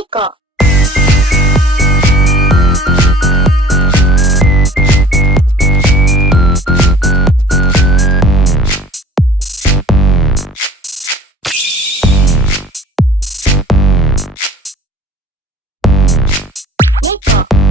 イコ。猫。